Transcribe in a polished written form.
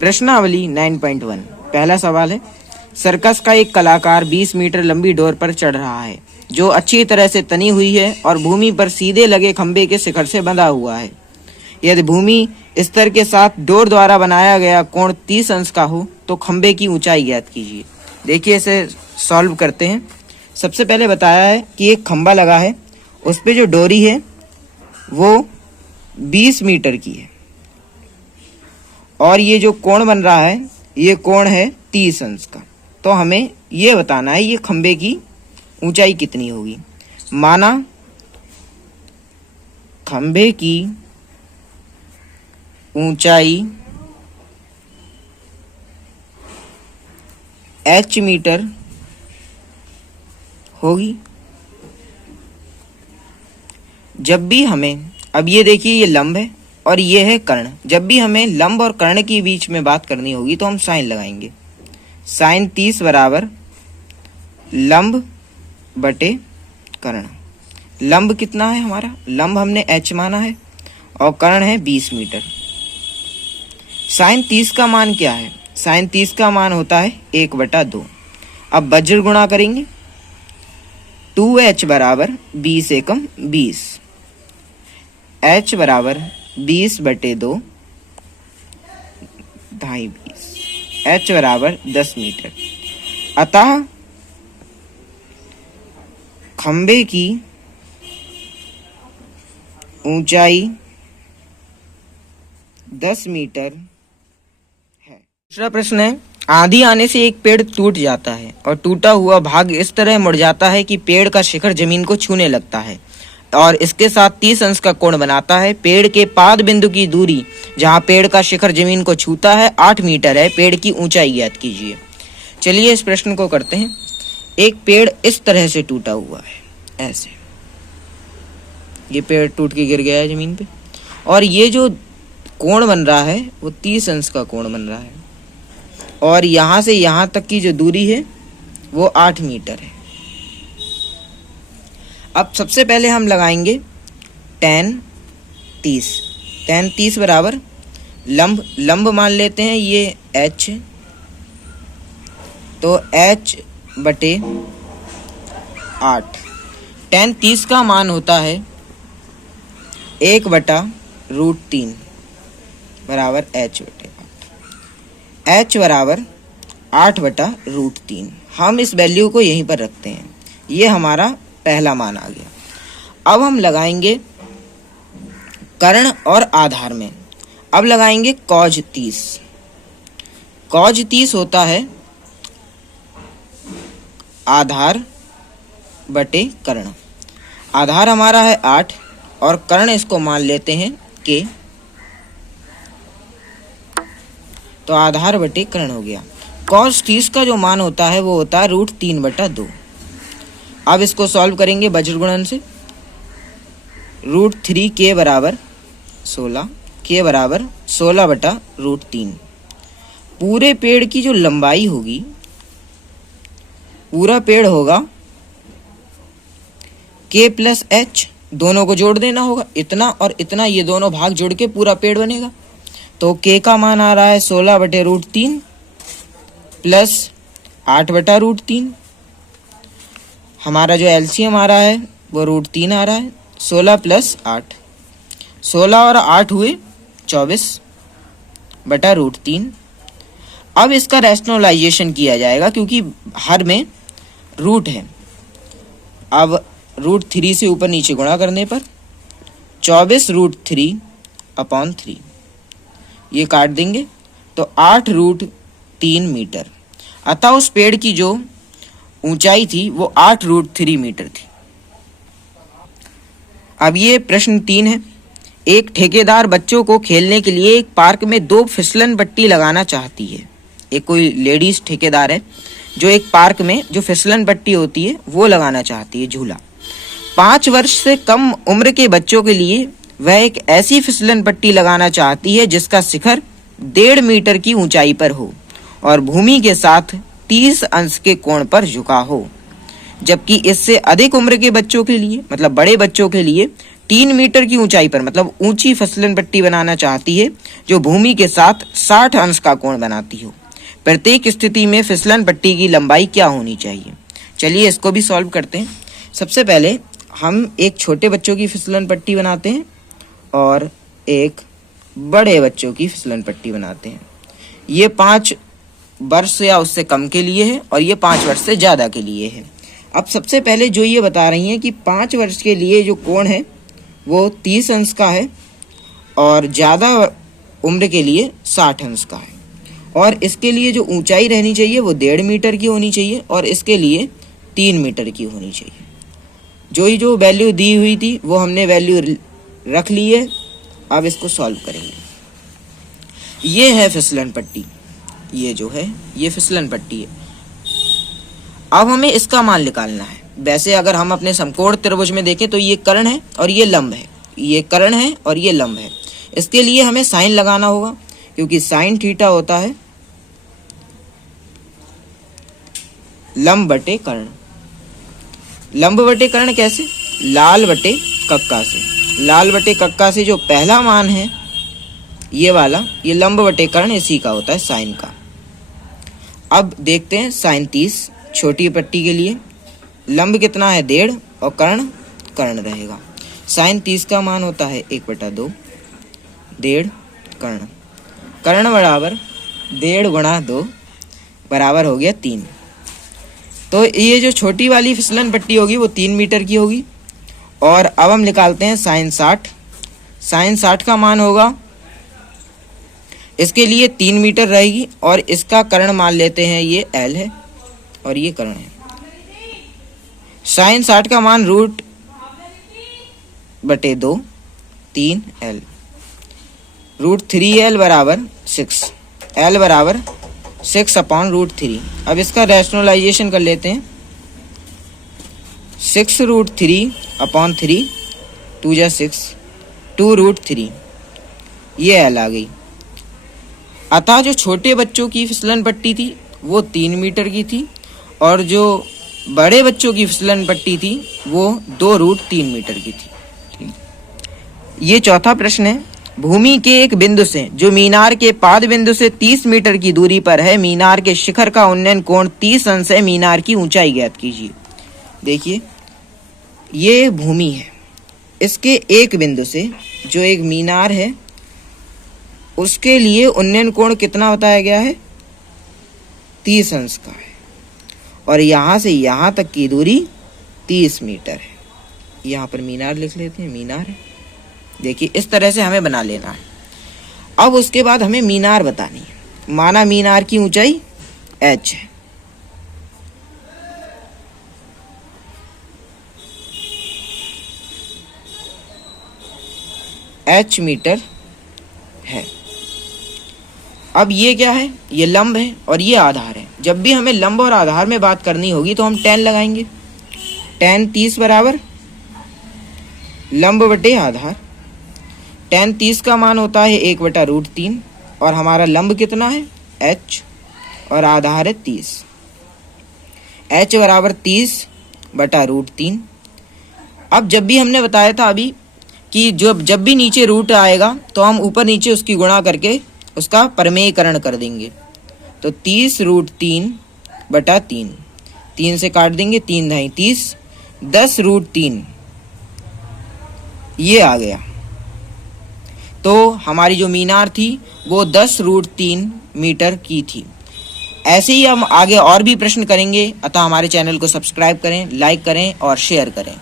प्रश्नावली 9.1 पहला सवाल है, सर्कस का एक कलाकार 20 मीटर लंबी डोर पर चढ़ रहा है जो अच्छी तरह से तनी हुई है और भूमि पर सीधे लगे खंभे के शिखर से बंधा हुआ है। यदि भूमि स्तर के साथ डोर द्वारा बनाया गया कोण 30 अंश का हो तो खंभे की ऊंचाई ज्ञात कीजिए। देखिए, इसे सॉल्व करते हैं। सबसे पहले बताया है कि एक खंभा लगा है, उस पे जो डोरी है वो 20 मीटर की है और ये जो कोण बन रहा है ये कोण है 30 अंश का। तो हमें ये बताना है ये खंभे की ऊंचाई कितनी होगी। माना खंभे की ऊंचाई h मीटर होगी। जब भी हमें, अब ये देखिए ये लंब है और ये है कर्ण, जब भी हमें लंब और कर्ण के बीच में बात करनी होगी तो हम साइन लगाएंगे। साइन 30 बराबर लंब बटे कर्ण। लंब कितना है हमारा, लंब हमने h माना है और कर्ण है 20 मीटर। साइन 30 का मान क्या है, साइन 30 का मान होता है 1/2। अब वज्र गुणा करेंगे, 2h बराबर 20 एकम 20, h बराबर 20/2 ढाई 20, h बराबर 10 मीटर। अतः खंबे की ऊंचाई 10 मीटर है। दूसरा प्रश्न है, आंधी आने से एक पेड़ टूट जाता है और टूटा हुआ भाग इस तरह मुड़ जाता है कि पेड़ का शिखर जमीन को छूने लगता है और इसके साथ 30 अंश का कोण बनाता है। पेड़ के पाद बिंदु की दूरी जहां पेड़ का शिखर जमीन को छूता है 8 मीटर है। पेड़ की ऊंचाई ज्ञात कीजिए। चलिए इस प्रश्न को करते हैं। एक पेड़ इस तरह से टूटा हुआ है, ऐसे ये पेड़ टूट के गिर गया है जमीन पे और ये जो कोण बन रहा है वो 30 अंश का कोण बन रहा है और यहां से यहां तक की जो दूरी है वो 8 मीटर है। अब सबसे पहले हम लगाएंगे tan 30। tan 30 बराबर लंब मान लेते हैं ये h, तो h बटे 8। tan 30 का मान होता है 1/√3 बराबर h बटे 8। h बराबर 8/√3। हम इस वैल्यू को यहीं पर रखते हैं। ये हमारा पहला मान आ गया। अब हम लगाएंगे कर्ण और आधार में। अब लगाएंगे cos 30। cos 30 होता है आधार बटे कर्ण। आधार हमारा है 8 और कर्ण इसको मान लेते हैं k, तो आधार बटे कर्ण हो गया। cos 30 का जो मान होता है वो होता है √3/2। अब इसको सॉल्व करेंगे वज्र गुणन से। √3k बराबर 16, k बराबर 16/√3। पूरे पेड़ की जो लंबाई होगी, पूरा पेड़ होगा k प्लस h, दोनों को जोड़ देना होगा, इतना और इतना, ये दोनों भाग जोड़ के पूरा पेड़ बनेगा। तो k का मान आ रहा है 16/√3 प्लस 8/√3। हमारा जो एलसीएम आ रहा है वो √3 आ रहा है। 16 प्लस 8, 16 और 8 हुए 24/√3। अब इसका रैशनलाइजेशन किया जाएगा क्योंकि हर में रूट है। अब √3 से ऊपर नीचे गुणा करने पर 24√3/3 ये काट देंगे तो 8√3 मीटर। अतः उस पेड़ की जो ऊंचाई थी वो 8√3 मीटर थी। अब ये प्रश्न 3 है। एक ठेकेदार बच्चों को खेलने के लिए एक पार्क में 2 फिसलन पट्टी लगाना चाहती है। एक कोई लेडीज ठेकेदार है जो एक पार्क में जो फिसलन पट्टी होती है वो लगाना चाहती है, झूला। 5 वर्ष से कम उम्र के बच्चों के लिए वह एक ऐसी फिसलन पट्टी लगाना चाहती है जिसका शिखर 1.5 मीटर की ऊंचाई पर हो और भूमि के साथ 30 अंश के कोण पर झुका हो, जबकि इससे अधिक उम्र के बच्चों के लिए, मतलब बड़े बच्चों के लिए 3 मीटर की ऊंचाई पर मतलब ऊंची फिसलन पट्टी बनाना चाहती है जो भूमि के साथ 60 अंश का कोण बनाती हो। प्रत्येक स्थिति में फिसलन पट्टी की लंबाई क्या होनी चाहिए? चलिए इसको भी सॉल्व करते हैं। सबसे पहले हम एक छोटे बच्चों की फिसलन पट्टी बनाते हैं और एक बड़े बच्चों की फिसलन पट्टी बनाते हैं। ये 5 वर्ष या उससे कम के लिए है और ये 5 वर्ष से ज़्यादा के लिए है। अब सबसे पहले जो ये बता रही हैं कि 5 वर्ष के लिए जो कोण है वो 30 अंश का है और ज़्यादा उम्र के लिए 60 अंश का है, और इसके लिए जो ऊंचाई रहनी चाहिए वो 1.5 मीटर की होनी चाहिए और इसके लिए 3 मीटर की होनी चाहिए। जो वैल्यू दी हुई थी वो हमने वैल्यू रख ली है। अब इसको सॉल्व करेंगे। ये है फिसलन पट्टी, ये जो है ये फिसलन पट्टी है। अब हमें इसका मान निकालना है। वैसे अगर हम अपने समकोण त्रिभुज में देखें तो ये कर्ण है और ये लंब है, ये कर्ण है और ये लंब है। इसके लिए हमें साइन लगाना होगा क्योंकि साइन थीटा होता है लंब बटे कर्ण। लंब बटे कर्ण कैसे? लाल बटे कक्का से। लाल बटे कक्का से जो पहला मान है ये वाला, ये लंब बटे कर्ण इसी का होता है, साइन का। अब देखते हैं साइन 30 छोटी पट्टी के लिए, लंब कितना है 1.5 और कर्ण रहेगा। साइन 30 का मान होता है 1/2, 1.5 कर्ण बराबर 1.5 गुणा 2 बराबर हो गया 3। तो ये जो छोटी वाली फिसलन पट्टी होगी वो 3 मीटर की होगी। और अब हम निकालते हैं साइन 60। साइन 60 का मान होगा, इसके लिए 3 मीटर रहेगी और इसका कर्ण मान लेते हैं ये L है और ये कर्ण है। साइन 60 का मान √/2 3L, √3L बराबर 6, L बराबर 6/√3। अब इसका रैशनलाइजेशन कर लेते हैं। 6√3/3 2 जा 6, 2√3, ये L आ गई। अतः जो छोटे बच्चों की फिसलन पट्टी थी वो 3 मीटर की थी और जो बड़े बच्चों की फिसलन पट्टी थी वो 2√3 मीटर की थी। ये चौथा प्रश्न है। भूमि के एक बिंदु से जो मीनार के पाद बिंदु से 30 मीटर की दूरी पर है, मीनार के शिखर का उन्नयन कोण 30 अंश है, मीनार की ऊंचाई ज्ञात कीजिए। देखिए ये भूमि है, इसके एक बिंदु से जो एक मीनार है उसके लिए उन्नयन कोण कितना बताया गया है? 30 अंश का है और यहाँ से यहाँ तक की दूरी 30 मीटर है। यहाँ पर मीनार लिख लेते हैं, मीनार है। देखिए इस तरह से हमें बना लेना है। अब उसके बाद हमें मीनार बतानी है। माना मीनार की ऊंचाई h है, h मीटर है। अब ये क्या है? ये लंब है और ये आधार है। जब भी हमें लंब और आधार में बात करनी होगी तो हम tan लगाएंगे। tan 30 बराबर लंब बटे आधार। tan 30 का मान होता है 1/√3 और हमारा लंब कितना है h और आधार है 30। h बराबर 30/√3। अब जब भी हमने बताया था अभी कि जब भी नीचे रूट आएगा तो हम ऊपर नीचे उसकी गुणा करके उसका परमेयकरण कर देंगे। तो 30√3/3, 3 से काट देंगे, 3 × 30, 10√3 ये आ गया। तो हमारी जो मीनार थी वो 10√3 मीटर की थी। ऐसे ही हम आगे और भी प्रश्न करेंगे, अतः हमारे चैनल को सब्सक्राइब करें, लाइक करें और शेयर करें।